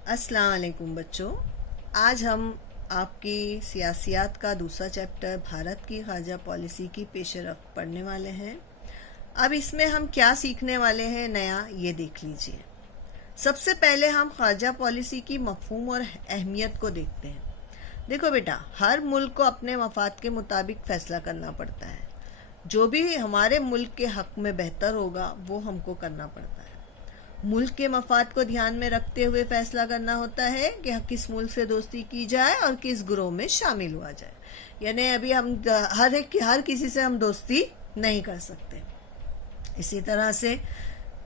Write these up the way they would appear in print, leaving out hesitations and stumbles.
अस्सलाम वालेकुम बच्चों। आज हम आपकी सियासियात का दूसरा चैप्टर भारत की खारजा पॉलिसी की पेशरफ्त पढ़ने वाले हैं। अब इसमें हम क्या सीखने वाले हैं नया, ये देख लीजिए। सबसे पहले हम खारजा पॉलिसी की मफहूम और अहमियत को देखते हैं। देखो बेटा, हर मुल्क को अपने मफाद के मुताबिक फैसला करना पड़ता है। जो भी हमारे मुल्क के हक में बेहतर होगा वो हमको करना पड़ता है। मुल्क के मफाद को ध्यान में रखते हुए फैसला करना होता है कि किस मुल्क से दोस्ती की जाए और किस ग्रोह में शामिल हुआ जाए। यानी अभी हम हर किसी से हम दोस्ती नहीं कर सकते। इसी तरह से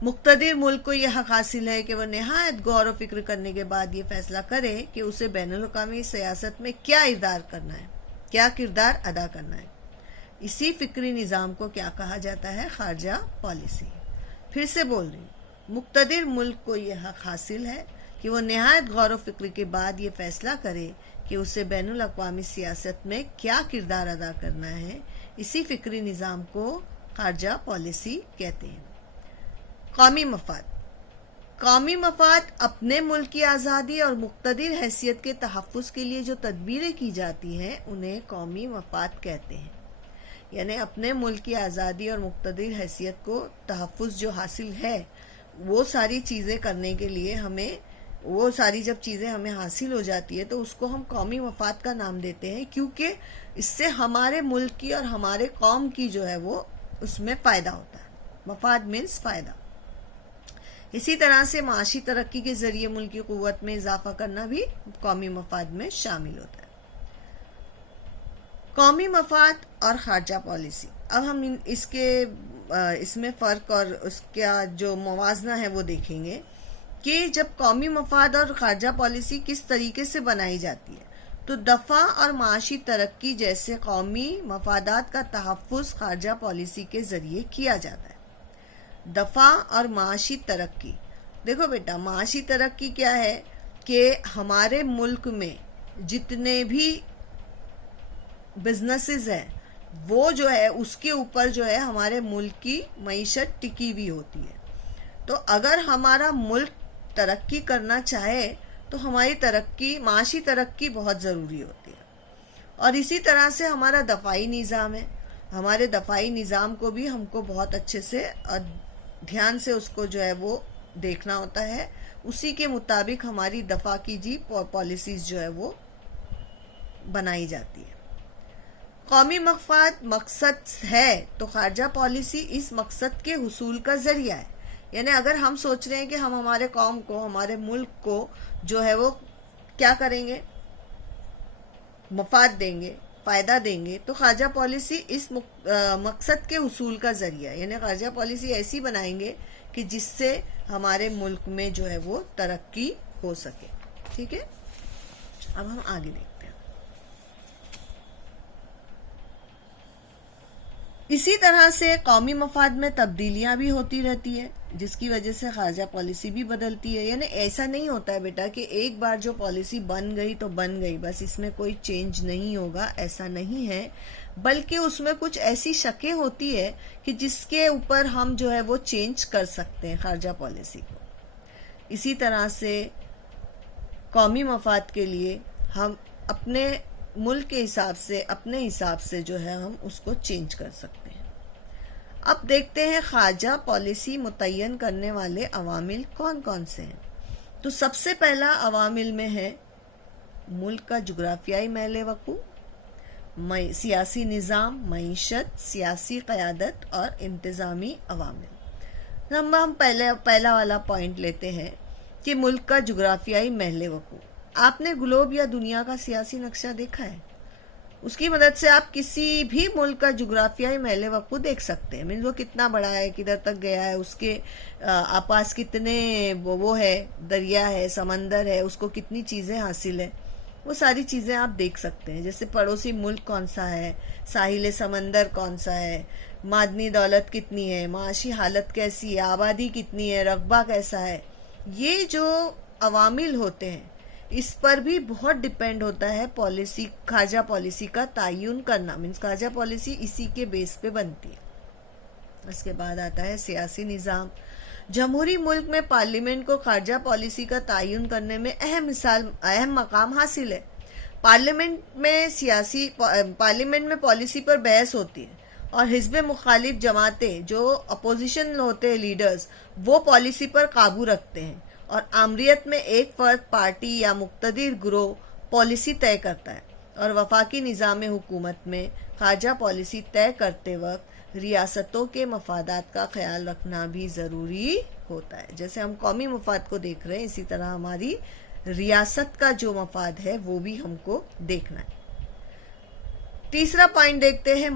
मुक्तदिर मुल्क को यह हक हासिल है कि वह निहायत गौर और फिक्र करने के बाद ये फैसला करे कि उसे बैनुल-अक़वामी सियासत में क्या किरदार अदा करना है। इसी फिक्री निज़ाम को क्या कहा जाता है? खारजा पॉलिसी। फिर से बोल रही हूँ, मुक्तदिर मुल्क को यह हक हासिल है कि वो निहायत गौर व फिक्र के बाद ये फैसला करे कि उसे बैनुल-अक़वामी सियासत में क्या किरदार अदा करना है। इसी फिक्री निज़ाम को खारजा पॉलिसी कहते हैं। कौमी मफाद अपने मुल्क की आज़ादी और मुक्तदिर हैसियत के तहफ़्फ़ुज़ के लिए जो तदबीरें की जाती हैं उन्हें कौमी मफाद कहते हैं। यानी अपने मुल्क की आज़ादी और मुक्तदिर हैसियत को तहफ़्फ़ुज़ जो हासिल है, वो सारी चीज़ें करने के लिए जब चीज़ें हमें हासिल हो जाती है तो उसको हम कौमी मफाद का नाम देते हैं, क्योंकि इससे हमारे मुल्क की और हमारे कौम की जो है वो उसमें फ़ायदा होता है। मफाद मीन्स फ़ायदा। इसी तरह से माशी तरक्की के ज़रिए मुल्क की क़ुव्वत में इजाफ़ा करना भी कौमी मफाद में शामिल होता है। कौमी मफाद और खारजा पॉलिसी, अब हम इसमें फ़र्क और उसका जो मुवाज़ना है वो देखेंगे कि जब कौमी मफाद और खारजा पॉलिसी किस तरीके से बनाई जाती है, तो दफ़ा और माशी तरक्की जैसे कौमी मफादात का तहफ़्फ़ुज़ खारजा पॉलिसी के ज़रिए किया जाता है। दफ़ा और माशी तरक्की, देखो बेटा, माशी तरक्की क्या है कि हमारे मुल्क में जितने भी बिजनेसेस हैं वो जो है उसके ऊपर जो है हमारे मुल्क की मईशत टिकी हुई होती है। तो अगर हमारा मुल्क तरक्की करना चाहे तो हमारी माशी तरक्की बहुत ज़रूरी होती है। और इसी तरह से हमारा दफ़ाई निज़ाम है। हमारे दफ़ाई निज़ाम को भी हमको बहुत अच्छे से और ध्यान से उसको जो है वो देखना होता है। उसी के मुताबिक हमारी दफ़ा की पॉलिसीज़ जो है वो बनाई जाती है। कौमी मफाद मकसद है तो खारजा पॉलिसी इस मकसद के हुसूल का ज़रिया है। यानी अगर हम सोच रहे हैं कि हम हमारे कौम को, हमारे मुल्क को जो है वो क्या करेंगे, मफाद देंगे, फ़ायदा देंगे, तो खारजा पॉलिसी इस मकसद के हुसूल का ज़रिया है। यानी खारजा पॉलिसी ऐसी बनाएंगे कि जिससे हमारे मुल्क में जो है वो तरक्की हो सके। ठीक है, अब हम आगे देखते हैं। इसी तरह से कौमी मफाद में तब्दीलियाँ भी होती रहती है, जिसकी वजह से खारजा पॉलिसी भी बदलती है। यानी ऐसा नहीं होता है बेटा कि एक बार जो पॉलिसी बन गई तो बन गई, बस इसमें कोई चेंज नहीं होगा, ऐसा नहीं है। बल्कि उसमें कुछ ऐसी शकें होती है कि जिसके ऊपर हम जो है वो चेंज कर सकते हैं खारजा पॉलिसी को। इसी तरह से कौमी मफाद के लिए हम अपने मुल्क के हिसाब से, अपने हिसाब से जो है हम उसको चेंज कर सकते हैं। अब देखते हैं खारजा पॉलिसी मुतय्यन करने वाले अवामिल कौन कौन से हैं। तो सबसे पहला अवामिल में है मुल्क का जुग्राफियाई महल वक़ू, सियासी निज़ाम, मईशत, सियासी क़यादत और इंतज़ामी अवामिल। हम पहला वाला पॉइंट लेते हैं कि मुल्क का जुग्राफियाई महल वक़ू। आपने ग्लोब या दुनिया का सियासी नक्शा देखा है? उसकी मदद से आप किसी भी मुल्क का जुग्राफियाई महल वक़ू देख सकते हैं। मीन्स वो कितना बड़ा है, किधर तक गया है, उसके आपास कितने वो है, दरिया है, समंदर है, उसको कितनी चीज़ें हासिल है, वो सारी चीज़ें आप देख सकते हैं। जैसे पड़ोसी मुल्क कौन सा है, साहिल समंदर कौन सा है, मादनी दौलत कितनी है, माशी हालत कैसी है, आबादी कितनी है, रकबा कैसा है। ये जो अवामिल होते हैं इस पर भी बहुत डिपेंड होता है खारजा पॉलिसी का तयन करना। मीन्स खारजा पॉलिसी इसी के बेस पे बनती है। उसके बाद आता है सियासी निज़ाम। جمہوری ملک میں پارلیمنٹ کو خارجہ پالیسی کا تعین کرنے میں اہم مقام حاصل ہے۔ پارلیمنٹ میں پالیسی پر بحث ہوتی ہے اور حزب مخالف جماعتیں جو اپوزیشن ہوتے ہیں لیڈرز، وہ پالیسی پر قابو رکھتے ہیں اور آمریت میں ایک فرد، پارٹی یا مقتدر گروہ پالیسی طے کرتا ہے، اور وفاقی نظام حکومت میں خارجہ پالیسی طے کرتے وقت ریاستوں کے مفادات کا خیال رکھنا بھی ضروری ہوتا ہے۔ جیسے ہم قومی مفاد کو دیکھ رہے ہیں، اسی طرح ہماری ریاست کا جو مفاد ہے وہ بھی ہم کو دیکھنا ہے۔ تیسرا پوائنٹ دیکھتے ہیں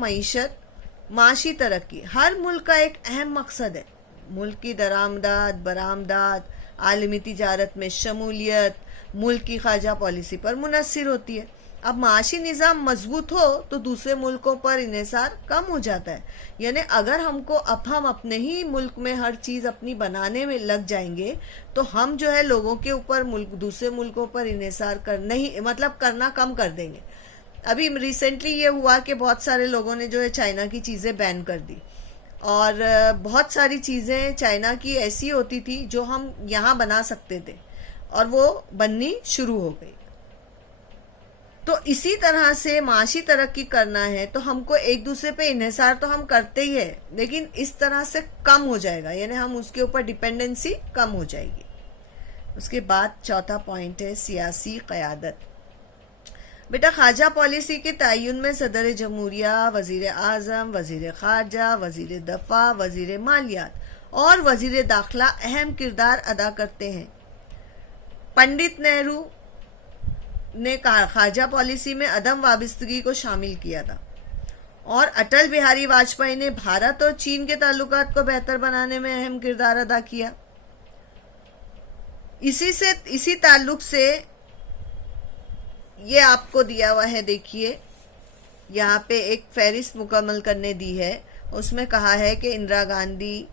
معاشی ترقی۔ ہر ملک کا ایک اہم مقصد ہے۔ ملک کی درآمدات، برآمدات، عالمی تجارت میں شمولیت ملک کی خارجہ پالیسی پر منحصر ہوتی ہے۔ اب معاشی نظام مضبوط ہو تو دوسرے ملکوں پر انحصار کم ہو جاتا ہے۔ یعنی اگر ہم اپنے ہی ملک میں ہر چیز اپنی بنانے میں لگ جائیں گے تو ہم جو ہے لوگوں کے اوپر دوسرے ملکوں پر انحصار کرنا کم کر دیں گے۔ ابھی ریسنٹلی یہ ہوا کہ بہت سارے لوگوں نے جو ہے چائنا کی چیزیں بین کر دی، اور بہت ساری چیزیں چائنا کی ایسی ہوتی تھی جو ہم یہاں بنا سکتے تھے اور وہ بننی شروع ہو گئی۔ تو اسی طرح سے معاشی ترقی کرنا ہے تو ہم کو ایک دوسرے پہ انحصار تو ہم کرتے ہی ہیں، لیکن اس طرح سے کم ہو جائے گا، یعنی ہم اس کے اوپر ڈیپینڈنسی کم ہو جائے گی۔ اس کے بعد چوتھا پوائنٹ ہے سیاسی قیادت۔ بیٹا خارجہ پالیسی کے تعین میں صدر جمہوریہ، وزیر اعظم، وزیر خارجہ، وزیر دفاع، وزیر مالیات اور وزیر داخلہ اہم کردار ادا کرتے ہیں۔ پنڈت نہرو نے خارجہ پالیسی میں عدم وابستگی کو شامل کیا تھا، اور اٹل بہاری واجپئی نے بھارت اور چین کے تعلقات کو بہتر بنانے میں اہم کردار ادا کیا۔ اسی تعلق سے یہ آپ کو دیا ہوا ہے، دیکھیے یہاں پہ ایک فہرست مکمل کرنے دی ہے۔ اس میں کہا ہے کہ اندرا گاندھی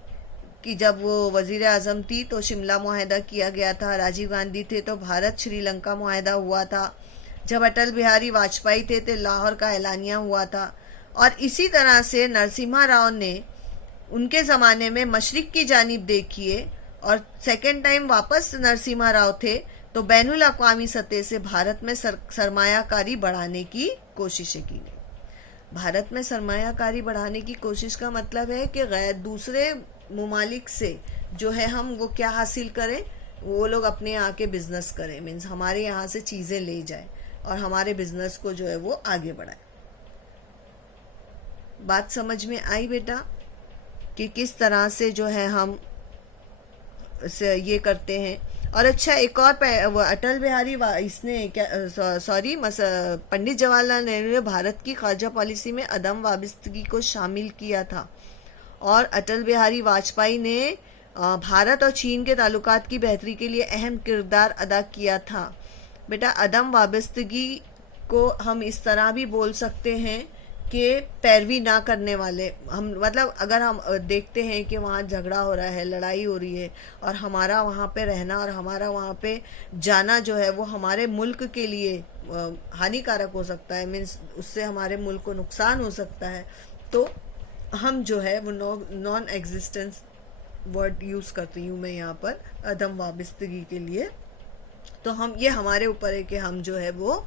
کی جب وہ وزیر اعظم تھی تو شملہ معاہدہ کیا گیا تھا، راجیو گاندھی تھے تو بھارت شری لنکا معاہدہ ہوا تھا، جب اٹل بہاری واجپئی تھے تو لاہور کا اعلانیہ ہوا تھا، اور اسی طرح سے نرسمہا راؤ نے ان کے زمانے میں مشرق کی جانب دیکھیے، اور سیکنڈ ٹائم واپس نرسمہا راؤ تھے تو بین الاقوامی سطح سے بھارت میں سرمایہ کاری بڑھانے کی کوششیں کی گئی۔ بھارت میں سرمایہ کاری بڑھانے کی کوشش کا مطلب ہے کہ دوسرے ممالک سے جو ہے ہم وہ کیا حاصل کریں، وہ لوگ اپنے یہاں کے بزنس کریں، مینس ہمارے یہاں سے چیزیں لے جائیں اور ہمارے بزنس کو جو ہے وہ آگے بڑھائیں۔ بات سمجھ میں آئی بیٹا کہ کس طرح سے جو ہے ہم یہ کرتے ہیں؟ اور اچھا ایک اور اٹل بہاری پنڈت جواہر لال نہرو نے بھارت کی خارجہ پالیسی میں عدم وابستگی کو شامل کیا تھا، اور اٹل بہاری واجپئی نے بھارت اور چین کے تعلقات کی بہتری کے لیے اہم کردار ادا کیا تھا۔ بیٹا عدم وابستگی کو ہم اس طرح بھی بول سکتے ہیں کہ پیروی نہ کرنے والے، ہم اگر ہم دیکھتے ہیں کہ وہاں جھگڑا ہو رہا ہے، لڑائی ہو رہی ہے، اور ہمارا وہاں پہ رہنا اور ہمارا وہاں پہ جانا جو ہے وہ ہمارے ملک کے لیے ہانی کارک ہو سکتا ہے، مینس اس سے ہمارے ملک کو نقصان ہو سکتا ہے، تو ہم جو ہے وہ نان ایگزسٹنس ورڈ یوز کرتی ہوں میں یہاں پر عدم وابستگی کے لیے۔ تو یہ ہمارے اوپر ہے کہ ہم جو ہے وہ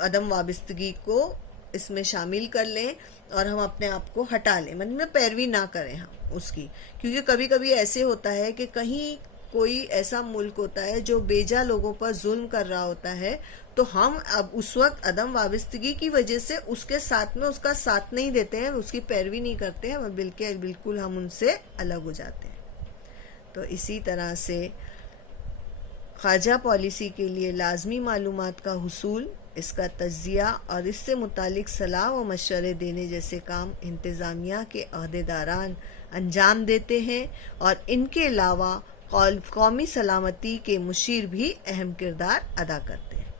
عدم وابستگی کو اس میں شامل کر لیں اور ہم اپنے آپ کو ہٹا لیں، مطلب پیروی نہ کریں ہم اس کی، کیونکہ کبھی کبھی ایسے ہوتا ہے کہ کہیں کوئی ایسا ملک ہوتا ہے جو بیجا لوگوں پر ظلم کر رہا ہوتا ہے، تو ہم اب اس وقت عدم وابستگی کی وجہ سے اس کے ساتھ میں اس کا ساتھ نہیں دیتے ہیں، اس کی پیروی نہیں کرتے ہیں، بالکل ہم ان سے الگ ہو جاتے ہیں۔ تو اسی طرح سے خارجہ پالیسی کے لیے لازمی معلومات کا حصول، اس کا تجزیہ اور اس سے متعلق صلاح و مشورے دینے جیسے کام انتظامیہ کے عہدیداران انجام دیتے ہیں، اور ان کے علاوہ قومی سلامتی کے مشیر بھی اہم کردار ادا کرتے ہیں۔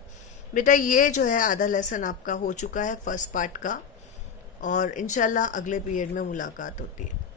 بیٹا یہ جو ہے آدھا لیسن آپ کا ہو چکا ہے فرسٹ پارٹ کا، اور انشاءاللہ اگلے پیریڈ میں ملاقات ہوتی ہے۔